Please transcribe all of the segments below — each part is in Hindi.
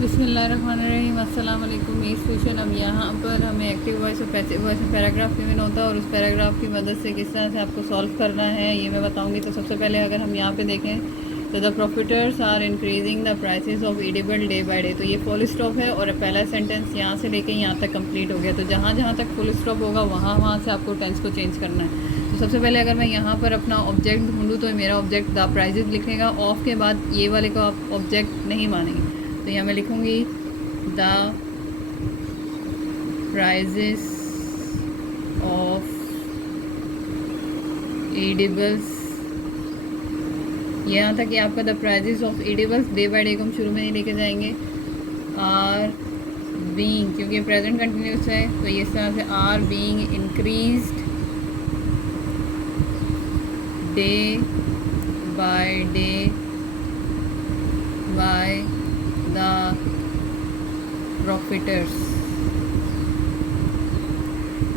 बिस्मिल्लाहिर्रहमानिर्रहीम, अस्सलाम वालेकुम। इस क्वेश्चन अब यहाँ पर हमें एक्टिव वॉइस और पैसिव वॉइस में पैराग्राफ गिवन होता है और उस पैराग्राफ की मदद से किस तरह से आपको सॉल्व करना है ये मैं बताऊँगी। तो सबसे पहले अगर हम यहाँ पे देखें तो the profiteers are increasing the prices of edible day by day. तो ये फुल स्टॉप है और पहला सेंटेंस यहाँ से लेके यहाँ तक कंप्लीट हो गया। तो जहाँ जहाँ तक फुल स्टॉप होगा वहाँ से आपको टेंस को चेंज करना है। तो सबसे पहले अगर मैं यहाँ पर अपना ऑब्जेक्ट ढूंढूँ तो मेरा ऑब्जेक्ट द प्राइजेज लिखेगा। ऑफ के बाद ये वाले को आप ऑब्जेक्ट नहीं मानेंगे, तो यहाँ मैं लिखूँगी द प्राइजेस ऑफ एडिबल्स। यहाँ तक कि आपका the prices of edibles day by day को हम शुरू में नहीं लेके जाएंगे। आर बीइंग, क्योंकि प्रेजेंट कंटिन्यूस है तो ये इस तरह से are being increased day by the profiteers.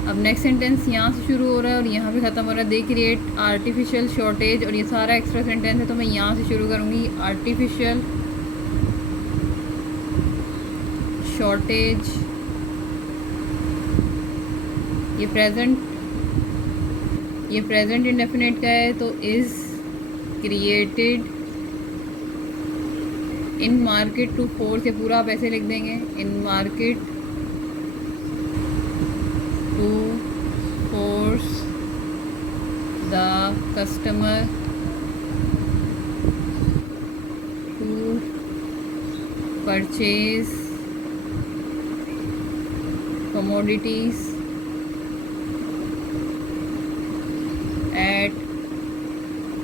अब नेक्स्ट सेंटेंस यहाँ से शुरू हो रहा है और यहाँ पे ख़त्म हो रहा है। दे क्रिएट आर्टिफिशियल शॉर्टेज, और ये सारा एक्स्ट्रा सेंटेंस है तो मैं यहाँ से शुरू करूँगी। आर्टिफिशियल शॉर्टेज, ये प्रेजेंट इंडेफिनिट का है तो is created in market to force, ये पूरा आप ऐसे लिख देंगे। In market to force the customer to purchase commodities at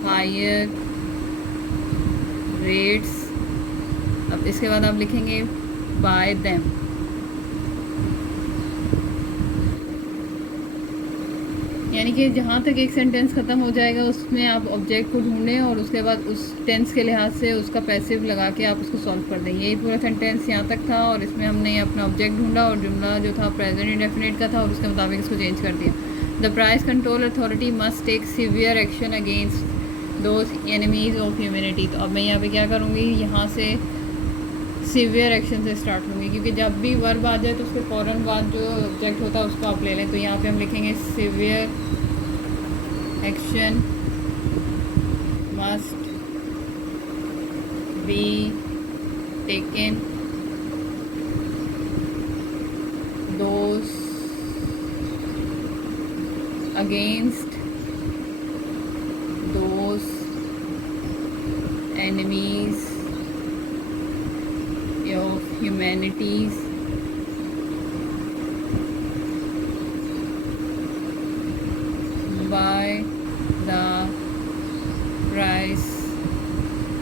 higher rates. अब इसके बाद आप लिखेंगे बाय देम। यानी कि जहाँ तक एक सेंटेंस ख़त्म हो जाएगा उसमें आप ऑब्जेक्ट को ढूंढें और उसके बाद उस टेंस के लिहाज से उसका पैसिव लगा के आप उसको सॉल्व कर दें। यही पूरा सेंटेंस यहाँ तक था और इसमें हमने अपना ऑब्जेक्ट ढूंढा और जुमला जो था प्रेजेंट इंडेफिनिट का था और उसके मुताबिक इसको चेंज कर दिया। The price control authority must take severe action against those enemies of humanity. तो अब मैं यहाँ पे क्या करूँगी, यहाँ से सीवियर एक्शन से स्टार्ट होंगी, क्योंकि जब भी वर्ब आ जाए तो उसके फ़ौरन बाद जो ऑब्जेक्ट होता है उसको आप ले लें। तो यहाँ पे हम लिखेंगे severe action must be taken those against those enemies of humanities by the price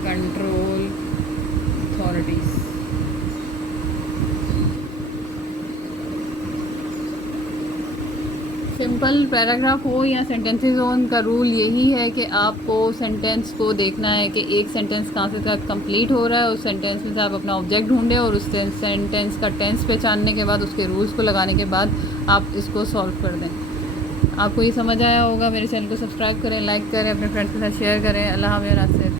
control authorities। Simple paragraph हो या सेंटेंसेस हो, उनका रूल यही है कि आपको सेंटेंस को देखना है कि एक सेंटेंस कहाँ से तक कंप्लीट हो रहा है। उस सेंटेंस में से आप अपना ऑब्जेक्ट ढूंढें और उस सेंटेंस का टेंस पहचानने के बाद उसके रूल्स को लगाने के बाद आप इसको सॉल्व कर दें। आपको ये समझ आया होगा। मेरे चैनल को सब्सक्राइब करें, लाइक करें, अपने फ्रेंड्स के साथ शेयर करें। अल्लाह हाफ़िज़।